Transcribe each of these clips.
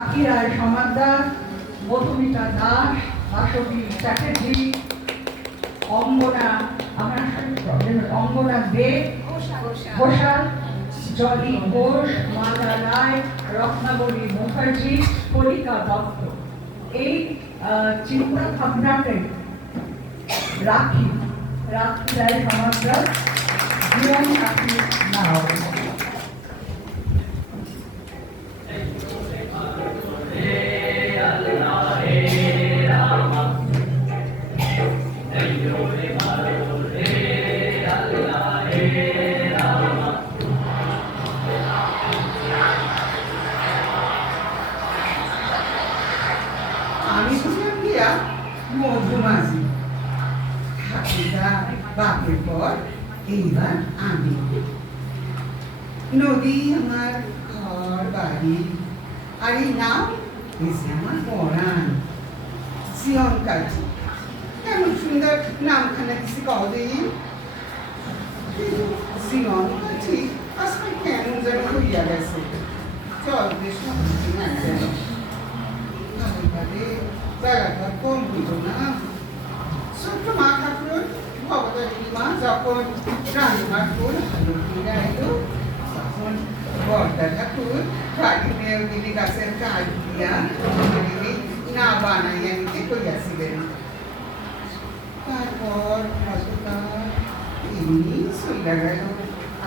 আকিরায় সমাজদার, মধুমিতা দাস, বাসবী চ্যাটার্জি, অঙ্গনা অঙ্গনা দে ঘোষাল, জলি ঘোষ, মালা রায়, রত্নাবলী মুখার্জি, কলিকা দত্ত। এই চিন্তা ভাবনাকে রাখি রায় সমাজদার জীবন রাখি নাও। আমি ছিলাম গিয়া মধুমাঝি, ঠাকুরদা বাপের পর এইবার আমি। নদী আমার ঘর বাড়ি, আর এই নাম এসে আমার পড়ান সিয়ন কাজী। এমন সুন্দর নামখানা কিছু কদিন সিয়ন কাজী আজকাল কেন যেন হইয়া গেছে। চল বেশ বেড়াটা কম হইল না। ছোট্ট মা ঠাকুর ভবতারিণী মা যখন রান্নার ফুল ভালো ফিরে আইল, তখন বর্দা ঠাকুর বাড়ি মেয়গিরি গাছের কাঠ দিয়া না বানাইয়া নিতে কইয়াছিলেন। তারপর হয়তো এমনি চইলা গেল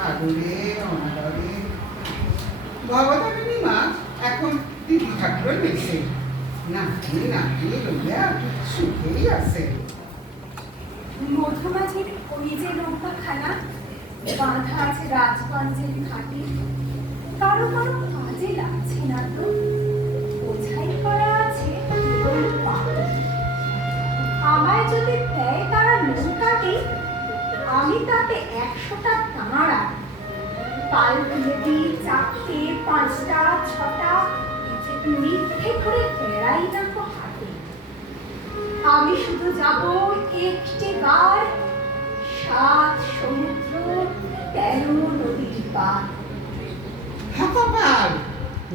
আদরে অনাদরে। ভবতারিণী মা এখন দিদি ঠাকুর নিচ্ছে সুখেই আছে। মধুমাঝির ওই যে নৌকাখানা বাঁধা আছে রাজগঞ্জের ঘাটে, কারো কারো কাজে লাগছে না তো, বোঝাই করা আছে কেবল পাথর। আমায় যদি দেয় তারা নৌকাটি, আমি তাতে 100টা তাঁরা পাল তুলে দিই, চারটে, 5টা, 6টা মিথ্যে করে বেড়াই না তো হাতে। আমি শুধু যাব একটি বার, 7 সমুদ্র 13 নদীর পার। কপাল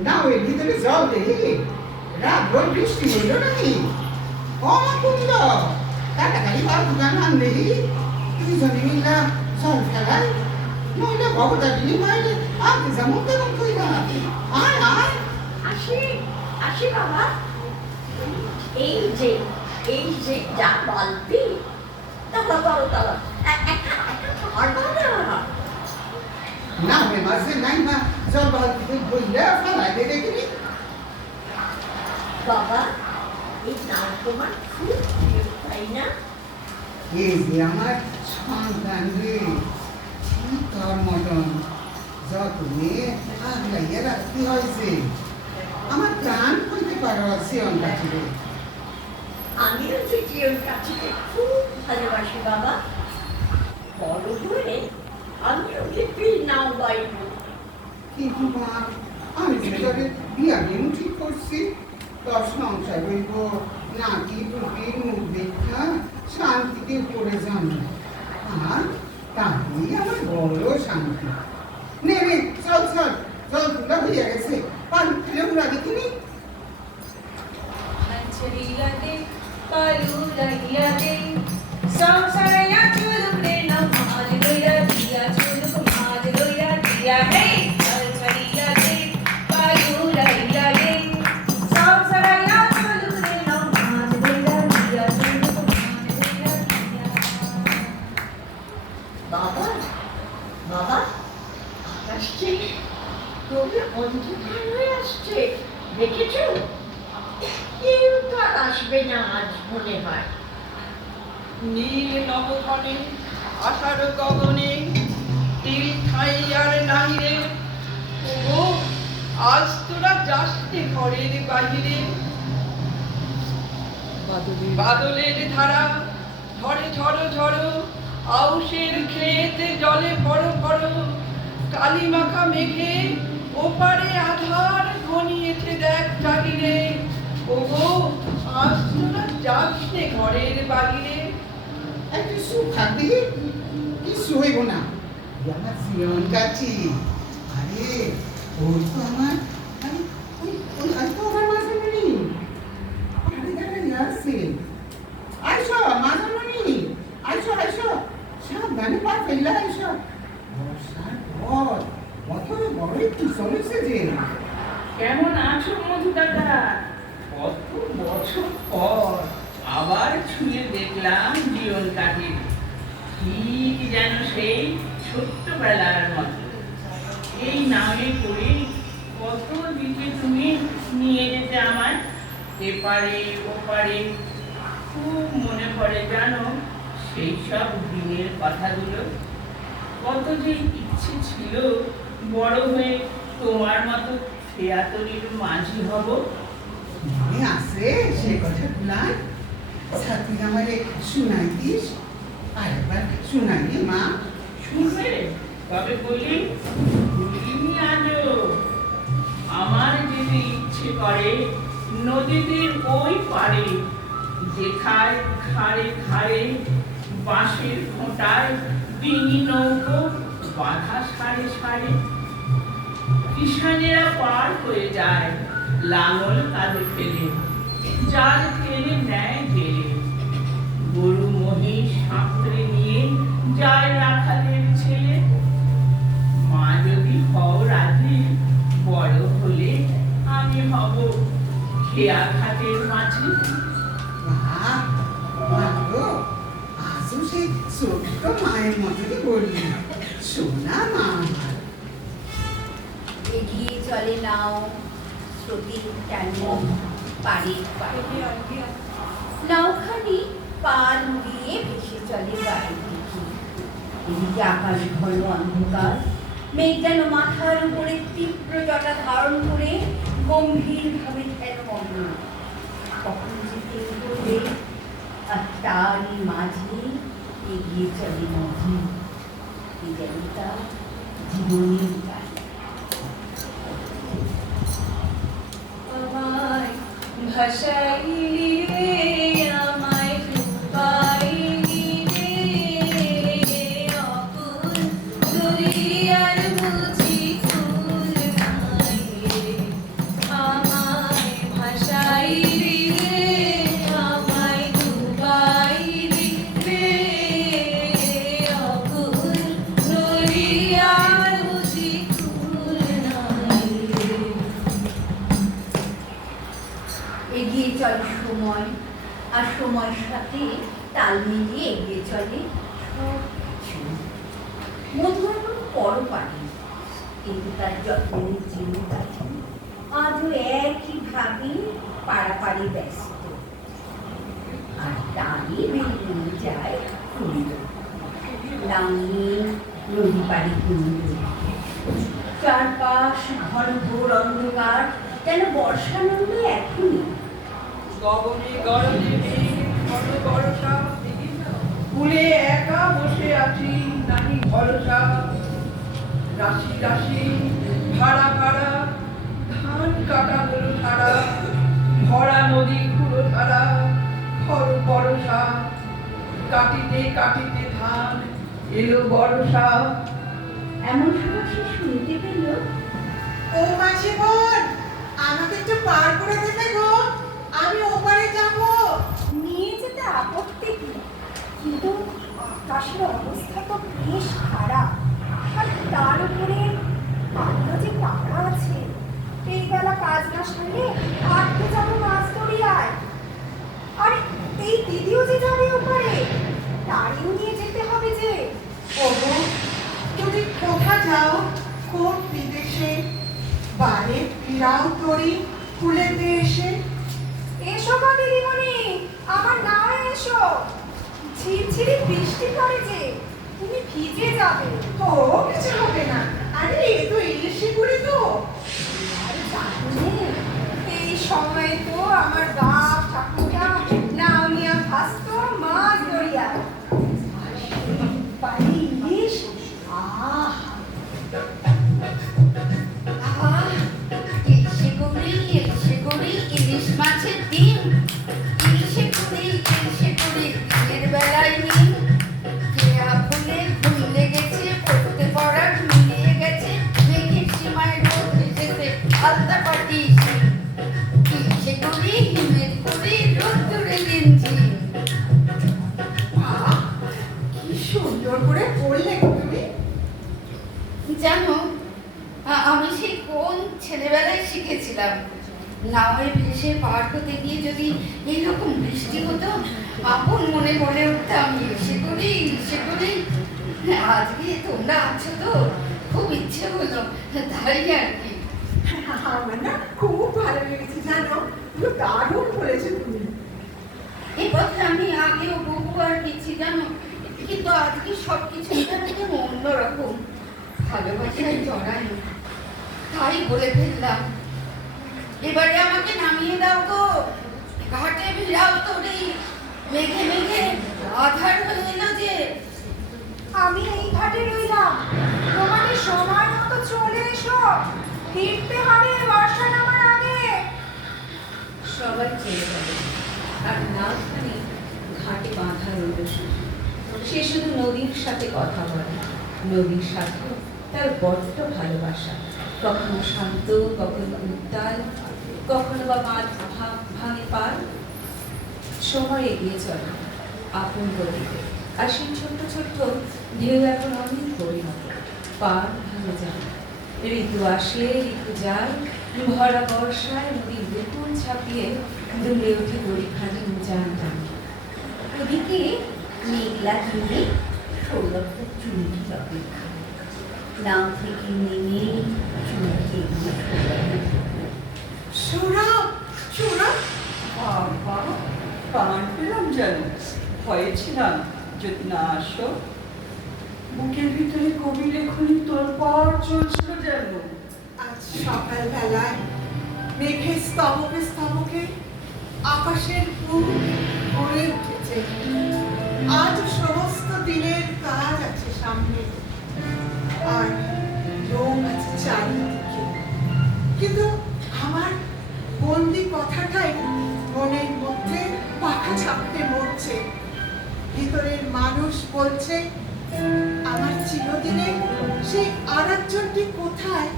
নাওয়ের ভিতরে জল দেহি, রাত ভোর বৃষ্টি হইল নাকি? অমাকুন্দ কাটাকালি বার দোকান আন দেহি, দুইজনে মিলা জল ফেলাই, নইলে ভবতারিণী মাইলে আগে যেমন তেমন কইরা। আয় আয় আসি বাবা। এই যে যা বালতি তাহলে বড় তালা একটা ঘর বানা না মে মাঝে নাই মা জল বালতিতে বইলে ফেলাই দে দেখিনি। বাবা এই নাম তোমার খুব প্রিয়, তাই না? এই যে আমার সন্তান রে, ঠিক তোর মতন যতনে আগলাইয়া রাখতে হয়েছে। আমার প্রাণ কইতে পারো সিয়ন কাছে। আমিও যে জীবন কাছিকে খুব ভালোবাসি বাবা। বড় হয়ে আমিও লিপির নাম বাইব। কিন্তু মা আমি যে তাদের বিয়া দিন ঠিক করছি, তোর সংসার হইব নাতি টুপির মুখ দেখা শান্তিতে পড়ে যান, আর তাহলেই আমার বড় শান্তি। নে নে চল চল, জল তুলা হইয়া গেছে, পানি ফেলে উড়া দেখিনি। সংসারে চুলুক রে নমাজ লইয়া দিয়া, চুলুক মাজ লইয়া দিয়া, হে ছড়িয়া দে পায়ু লইয়া দে। সংসারে চুলুক রে নমাজ লইয়া দিয়া, চুলুক মাজ লইয়া দিয়া। বাবা বাবা আকাশে তবে অন্ধকার হয়ে আসছে, দেখেছো? কেউ তো আর আসবে না আজ মনে হয়। নীল নবঘনে আষাঢ় গগনে তিল খাই আর নাহিরে, ওগো আজ তোরা যাসতে ঘরের বাহিরে। বাদলের ধারা ঝড়ে ঝড়ো ঝড়ো, আউশের ক্ষেতে জলে ভরো ভরো, কালি মাখা মেঘে ওপারে আধার ঘনিয়েছে দেখ জাগিরে। ওগো আজ তোরা যাসতে ঘরের বাহিরে। একটু সুখ থাকবি, কিছু হইব না। আমার সিয়ন কাছি, আরে ওই তো আমার আসো মধু দাদা, কত বছর পর আবার ছুঁয়ে দেখলাম জীবন কাটে, ঠিক যেন সেই ছোট্টবেলার মতো। এই নামে করে কত দিকে তুমি নিয়ে যেতে আমায়, এপারে ওপারে। খুব মনে পড়ে জানো সেই সব দিনের কথাগুলো। কত যে ইচ্ছে ছিল বড় হয়ে তোমার মতো খেয়াতরির মাঝি হব। মনে আছে সে কথাগুলা? সাথী আমারে শুনাই দিস, আরেকবার শুনাই মা। শুনবে তবে বলি, ভুলিনি আজও। আমার যেতে ইচ্ছে করে নদীটির ওই পারে, যেখায় খাড়ে খাড়ে বাঁশের খোঁটায় ডিঙি নৌকো বাঁধা সারে সারে। কিষানেরা পার হয়ে যায় লাঙল কাঁধে ফেলে, জাল টেনে নেয় জেলে। গরু মহিষ সাঁতরে নিয়ে যায় রাখালের ছেলে। মা যদি হও রাজি, বড় হলে আমি হব খেয়া ঘাটের মাঝি। বাহ, ভালো। আজও সেই ছোট্ট মায়ের মতনই বললি, সোনা মা আমার। এগিয়ে চলে নাও স্রোতের টানে পাড়ে পাড়ে। নাওখানি পার উড়িয়ে ভেসে চলে গায়ের দিকে। এদিকে আকাশ ঘন অন্ধকার, মেঘ যেন মাথার উপরে তীব্র জটা ধারণ করে গম্ভীর ভাবে যেন মগ্ন। কখন যে তেল করবে, আর তারই মাঝে এগিয়ে চলে নদী। এই যেন তার জীবনের গান। আমায় ভাসাইলি রে, আমায় ডুবাইলি রে, অকুল দরিয়ার বুঝি কুল নাই রে। আমায় ভাসাইলি রে, আমায় ডুবাইলি রে, অকুল দরিয়ার বুঝি কুল নাই রে। এগিয়ে চলে সময়, আর সময়ের সাথে তাল মিলিয়ে এগিয়ে চলে সব কিছু। মধু এখন বড় পারে, কিন্তু তার যত্নের জীবন আছে আজও একইভাবে পাড়াপাড়ি ব্যস্ত। আর টানে বেরিয়ে যায় কুণ্ড, লাঙি নদী পাড়ি কুণ্ড। চারপাশ ঘন ঘোর অন্ধকার, যেন বর্ষানন্দ এখনই। গগনে গরজে মেঘ, ঘন বরষা, কুলে একা বসে আছি নাহি ভরসা। রাশি রাশি ভাড়া ভাড়া ধান কাটা হলো সারা, ভরা নদী খুঁড়ো ছাড়া খর বরষা। কাটিতে কাটিতে ধান এলো বরষা। এমন সময় সে শুনতে পেল, ও মাঝি বোন, আমাকে একটু পার করে দেবে গো, আমি ওপারে যাব। নিয়ে যেতে আপত্তি কি, কিন্তু আকাশের অবস্থা তো বেশ খারাপ। আর তার উপরে আমরা যে টাকা আছে, এই বেলা কাজ না সারলে আটকে যাবো মাছ দরিয়ায়। আর এই দিদিও যে যাবে ওপারে, তারিও নিয়ে যেতে হবে যে। ওগো, যদি কোথা যাও কোন বিদেশে, বারে ফিরাও তরি ফুলেতে এসে। এসো গো দিদিমণি, আমার গায়ে এসো। ঝিরঝিরি বৃষ্টি পড়ে যে, তুমি ভিজে যাবে। ও কিছু হবে না, আরে এ তো ইলিশি পুরি তো। আর জানো, এই সময় তো আমার বাপ ঠাকুরটা নাও নিয়ে ভাসতো মাছ দরিয়ায়। আর সেই বাড়ি ইলিশ, আহ আহ, ইলিশে করি ইলিশ মাছের ডিম। ইলিশে করি দিনের বেলায় নিম। কেয়া ফুলে ঘুম লেগেছে, পড়তে পড়া মিলিয়ে গেছে, মেঘের সীমায় রোদ এসেছে, আলতা পাটি। ইলিশে করি হিমের করি নাওয়ে ভেসে পার হতে গিয়ে যদি এইরকম বৃষ্টি হতো, আপন মনে বলে উঠতাম, সে করেই আজকে তোমরা আছো তো খুব ইচ্ছে হলো, তাই আর কি। আমার না খুব ভালো লেগেছে জানো, পুরো দারুণ বলেছো তুমি। এই কথা আমি আগেও বহুবার গেছি জানো, কিন্তু আজকে সবকিছু যেন অন্যরকম, ভালোবাসায় জড়াই, তাই বলে ফেললাম। এবারে আমাকে নামিয়ে দাও গো, ঘাটে ভিড়াও তোরে, মেঘে মেঘে আধার হয়ে এলো যে। আমি এই ঘাটে রইলাম, তোমাদের সময় মতো চলে এসো, ফিরতে হবে বর্ষা নামার আগে। সবাই চলে গেল, আর নাওখানি ঘাটে বাঁধা রইল শুধু। সে শুধু নদীর সাথে কথা বলে, নদীর সাথে তার বড্ড ভালোবাসা, কখনো শান্ত, কখনো উত্তাল, কখনো বা ভাঙে পার। সময় এগিয়ে চলে আপন গতিতে, আর সেই ছোট্ট ছোট্ট ঢেউ এখন অনেক পরিণত, পার ভাঙে যায়। ঋতু আসে, ঋতু যায়, ভরা বর্ষায় নদীর বেকুল ছাপিয়ে দুলে ওঠে গরিখানি উজান টান। ওদিকে মেঘলা দিনে সৌরভটা চুমকির অপেক্ষা, নাও থেকে নেমে চুমকি সৌরভ, সৌরভ, বাবা, প্রাণ পেলাম যেন, ভয়েছিলাম যদি না আসো। বুকের ভিতরে কবি লেখনি তোলপাড় চলছিল যেন। আজ সকালবেলায় মেঘের স্তবকে স্তবকে আকাশের ফুল ভরে উঠেছে। আজ সমস্ত দিনের কাজ আছে সামনে, আর লোক আছে চারিদিকে, কিন্তু আমার বন্দি কথাটাই মনের মধ্যে পাখা ছাপতে মরছে। ভিতরের মানুষ বলছে, আমার চিরদিনে সেই আর একজনটি কোথায়,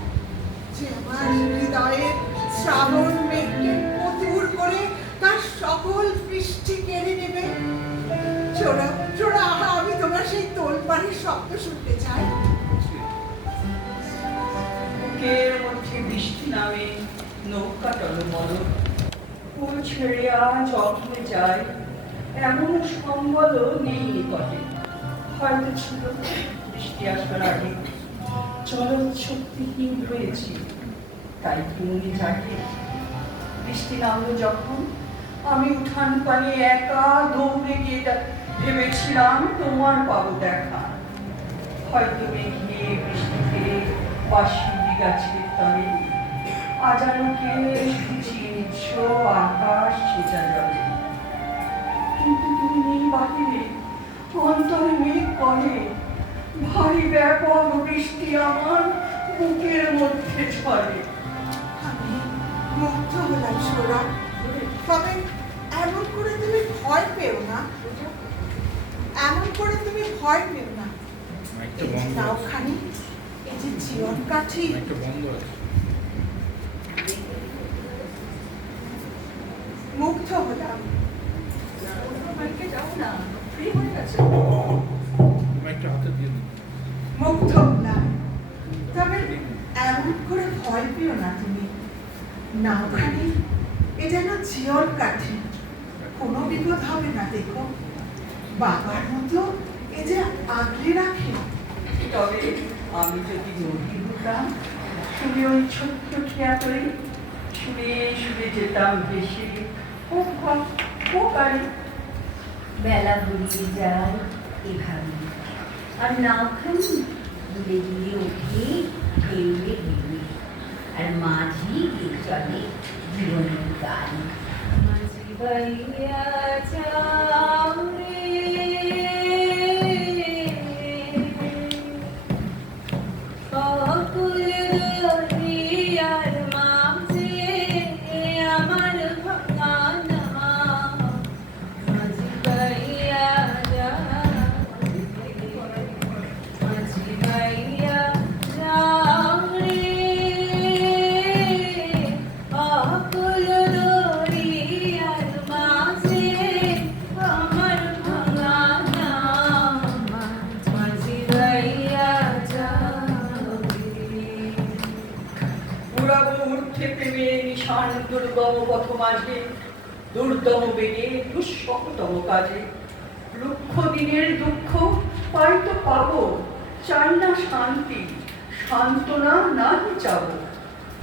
যে আমার হৃদয়ের শ্রাবণ মেঘকে মধুর করে তার সকল বৃষ্টি কেড়ে নেবে। চোরা চোরা, আমি তোমার সেই তোলপাড়ের শব্দ শুনতে চাই। বুকের মধ্যে বৃষ্টি নামে, নৌকা টলমল, ফুল ছেড়ে আজ অঘ্নে যায়, এমন সম্বলও নেই নিকটে। হয়তো ছিল বৃষ্টি আসবার আগে, চলো শক্তিহীন হয়েছি, তাই তুমি যাকে। বৃষ্টি নামলো যখন, আমি উঠান পানে একা দৌড়ে গিয়ে ভেবেছিলাম তোমার পাবো দেখা। হয়তো মেঘে বৃষ্টিতে বাঁশি গাছের তলে আজানুকে ভিজিয়ে নিচ্ছ আকাশ ছেঁচা জলে। কিন্তু তুমি নেই বাহিরে, অন্তরে মেঘ করে, ভারী ব্যাপক বৃষ্টি আমার বুকের মধ্যে ছড়ে। আমি মুগ্ধ হলাম সৌরভ, তবে এমন করে তুমি ভয় পেও না, এমন করে তুমি ভয় পেও না। নাওখানি, এই যে জীবন কাঠি, মুগ্ধ হলাম। যাও না, ফ্রি হয়ে গেছে। মুগ্ধ হলাম, তবে এমন করে ভয় পেও না তুমি। নাওখানি এ যেন জীবন কাঠি, কোনো বিপদ হবে না। দেখো, বাবার মতো এ যে আগলে রাখে। তবে আমি যদি নদী হতাম, শুনে ওই ছোট্ট খেয়াতই শুনে শুনে যেতাম ভেসে, ও কারি। বেলা গড়িয়ে যায় এভাবে, আর নাওখানি দুলে দুলে ওঠে ঢেউয়ে ঢেউয়ে, আর মাঝি গিয়ে চলে জীবনের গান। মাঝি বাইয়া যাও রে, অকুল দরিয়ার মাঝে আমার ভাঙা নাও। মাঝি বাইয়া যাও রে, মাঝি বাইয়া যাও রে, অকুল দরিয়ার মাঝে দুর্গম পথ মাঝে দুর্দম বেগে দুঃসহতম কাজে লক্ষ দিনের দুঃখ পাই তো পাবো, চাই না শান্তি, সান্ত্বনা নাহি চাবো।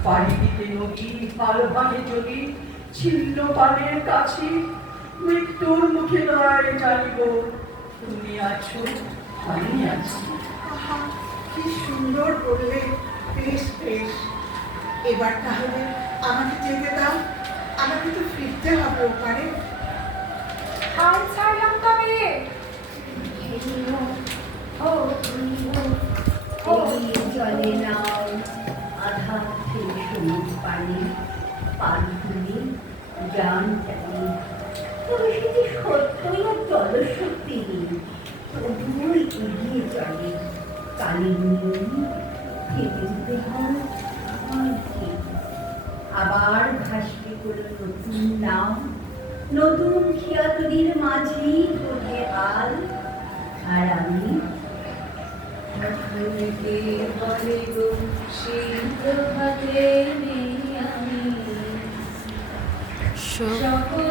পাড়ি দিতে নদী পাল ভাঙে যদি ছিন্ন পানের কাছে, মৃত্যুর মুখে দাঁড়ায় জানিব তুমি আছো, আমি আছি। আহা, কি সুন্দর বললে। বেশ বেশ, এবার তাহলে আমাকে যেতে দাও, আমাকে তো ফিরতে হবে ওপারে। হাল ছাড়লাম তবে। এই জলে নাও আধা থেকে সবুজ পানি, পানি তুমি জান চাই। তবে সেটি সত্যই আর জলশক্তি নেই, তবুও এগিয়ে চলে কালের নিয়ম কেটে দিতে হয় আমাকে। আবার ভাসবে কোনো নতুন নাম, নতুন খিয়াতরির মাঝেই তোলে হাল। আর আমি হইতে বলে গো সেই প্রভাতে নেই আমি, সকল